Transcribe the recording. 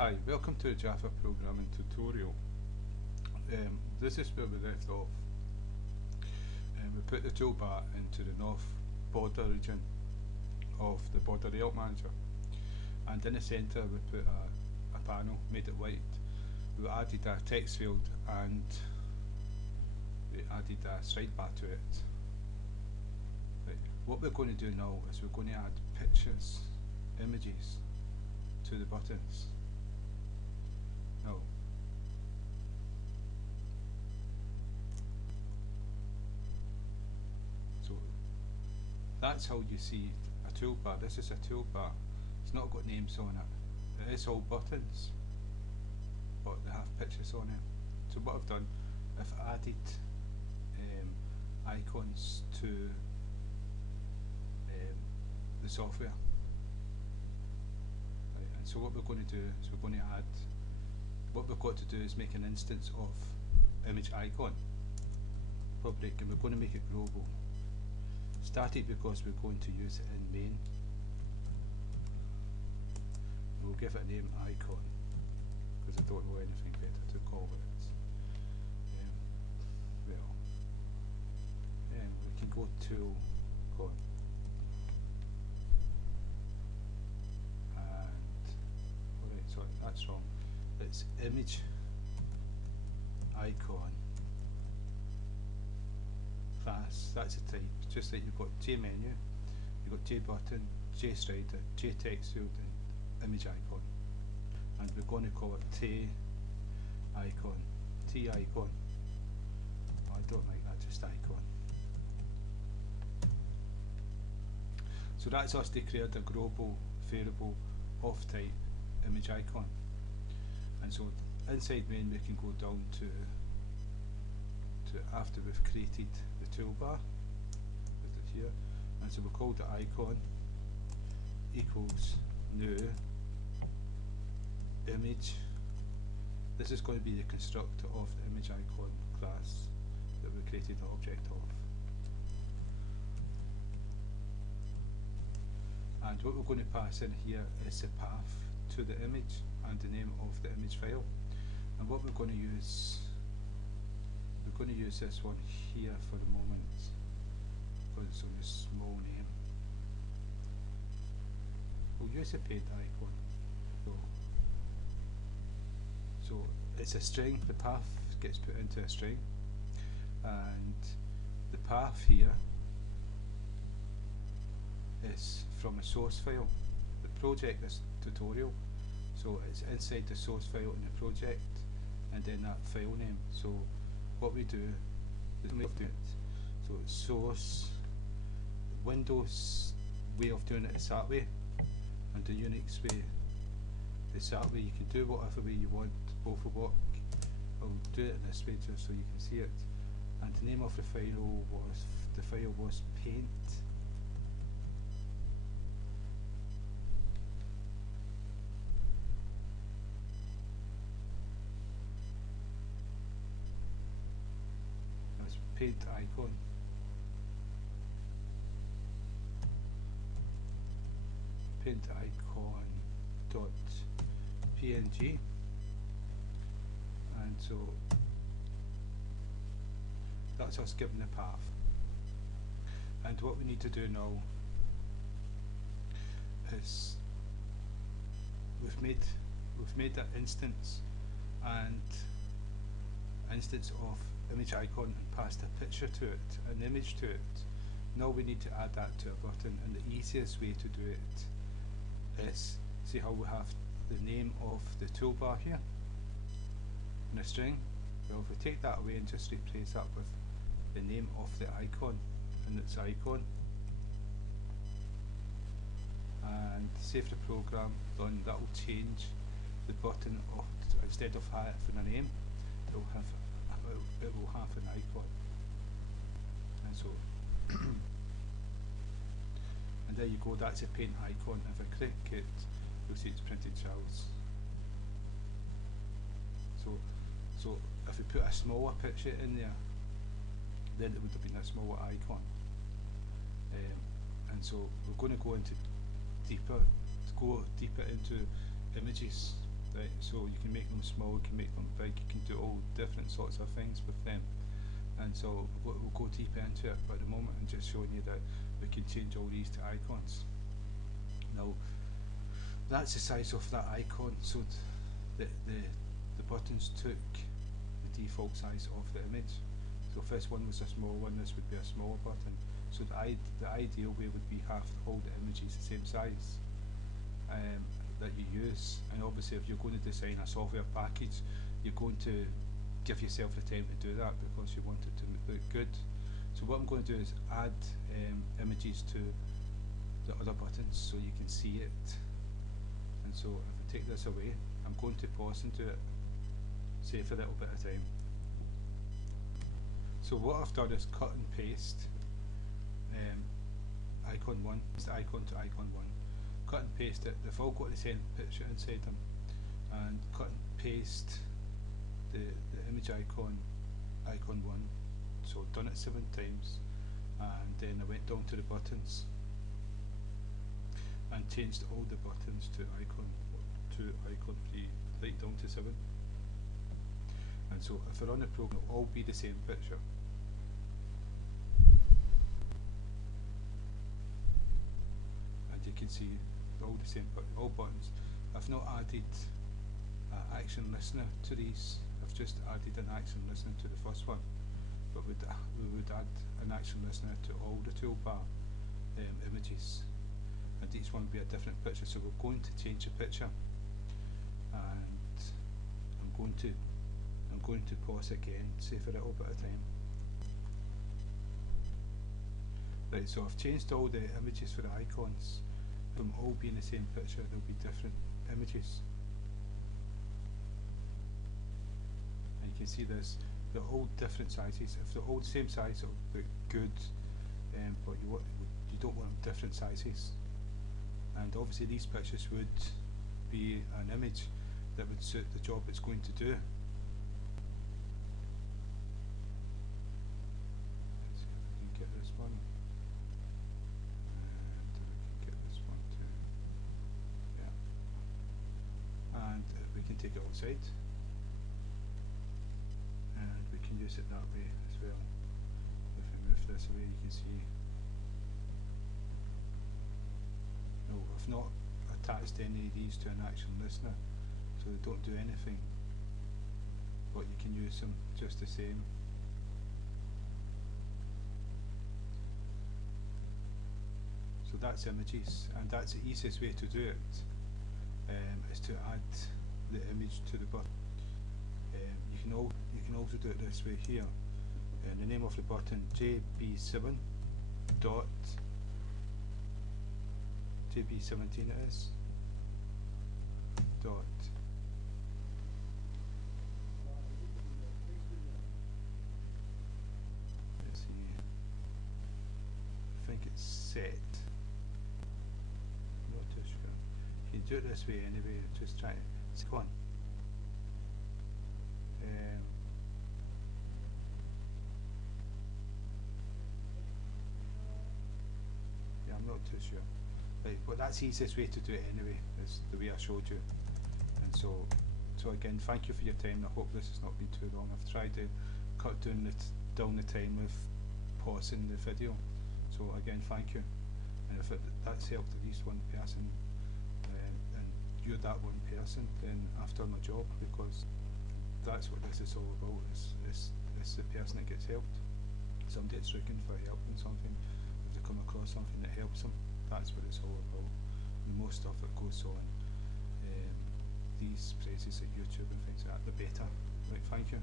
Hi, welcome to the Java programming tutorial. This is where we left off. We put the toolbar into the north border region of the border layout manager, and in the centre we put a panel, made it white. We added a text field and we added a sidebar to it. Right. What we're going to do now is we're going to add pictures, images to the buttons. Now, so that's how you see a toolbar. This is a toolbar. It's not got names on it. It is all buttons, but they have pictures on it. So what I've done, I've added icons to the software. Right, and so what we're going to do is we're going to add. What we've got to do is make an instance of ImageIcon public, and we're going to make it global. Static because we're going to use it in main. We'll give it a name icon because I don't know anything better to call it. We can go to icon and alright, sorry, that's wrong. It's image icon class. That's a type. Just like you've got J menu, you've got J button, J slider, J text field, and image icon. And we're going to call it T icon. T icon. Oh, I don't like that, just icon. So that's us declared a global variable of type image icon. And so inside main we can go down to after we've created the toolbar, put it here, and so we'll call the icon equals new image. This is going to be the constructor of the image icon class that we created the object of. And what we're going to pass in here is the path to the image and the name of the image file. And what we're going to use this one here for the moment because it's only a small name. We'll use a paint icon. So it's a string. The path gets put into a string, and the path here is from a source file. The project is tutorial, so it's inside the source file in the project and then that file name. So what we do is we do it. So it's source. Windows way of doing it is that way, and the Unix way is that way. You can do whatever way you want, both will work. I'll do it in this way just so you can see it. And the name of the file was paint. Paint icon. Paint icon dot png, and so that's us given the path. And what we need to do now is we've made that instance of image icon and passed a picture to it, an image to it. Now we need to add that to a button, and the easiest way to do it is, see how we have the name of the toolbar here in a string? Well, if we take that away and just replace that with the name of the icon and its icon, and save the program, done, that will change the button of, instead of having a name, it will have an icon. And so and there you go, that's a paint icon. If I click it, you'll see it's printed shells. So if we put a smaller picture in there, then it would have been a smaller icon. And so we're going to go into deeper into images Right, so you can make them small, you can make them big, you can do all different sorts of things with them. And so we'll go deeper into it, but at the moment I'm just showing you that we can change all these to icons. Now that's the size of that icon, so the buttons took the default size of the image. So if this one was a small one, this would be a smaller button. So the ideal way would be have all the images the same size that you use. And obviously if you're going to design a software package, you're going to give yourself the time to do that because you want it to look good. So what I'm going to do is add images to the other buttons so you can see it. And so if I take this away, I'm going to pause and do it, save a little bit of time. So what I've done is cut and paste icon 1, it's the icon to icon 1. Cut and paste it, they've all got the same picture inside them. And cut and paste the image icon 1. So I've done it 7 times, and then I went down to the buttons and changed all the buttons to icon 3, right down to 7. And so if I run the program, it'll all be the same picture. And you can see all the same, all buttons. I've not added action listener to these. I've just added an action listener to the first one, but we would add an action listener to all the toolbar images, and each one would be a different picture. So we're going to change the picture, and I'm going to pause again, save a little bit of time. Right, so I've changed all the images for the icons. Them all being the same picture, there'll be different images. And you can see this, they're all different sizes. If they're all the same size, it'll look good, but you don't want them different sizes. And obviously these pictures would be an image that would suit the job it's going to do. Let's see if I can get this one. And we can take it outside, and we can use it that way as well. If I move this away, you can see. No, I've not attached any of these to an action listener, so they don't do anything, but you can use them just the same. So that's images, and that's the easiest way to do it. Is to add the image to the button. You can also do it this way here. The name of the button JB7 dot JB17 it is dot let's see, I think it's set. Not too sure. You do it this way anyway, just try it. Go on. Yeah, I'm not too sure. Right, but that's the easiest way to do it anyway, is the way I showed you. And so again, thank you for your time. I hope this has not been too long. I've tried to cut down the time with pausing the video. So again, thank you. And if that's helped at least one person, you're that one person, then I've done my job, because that's what this is all about. It's the person that gets helped. Somebody that's looking for help in something, if they come across something that helps them, that's what it's all about. The more stuff that goes on these places like YouTube and things like that, the better. Right, thank you.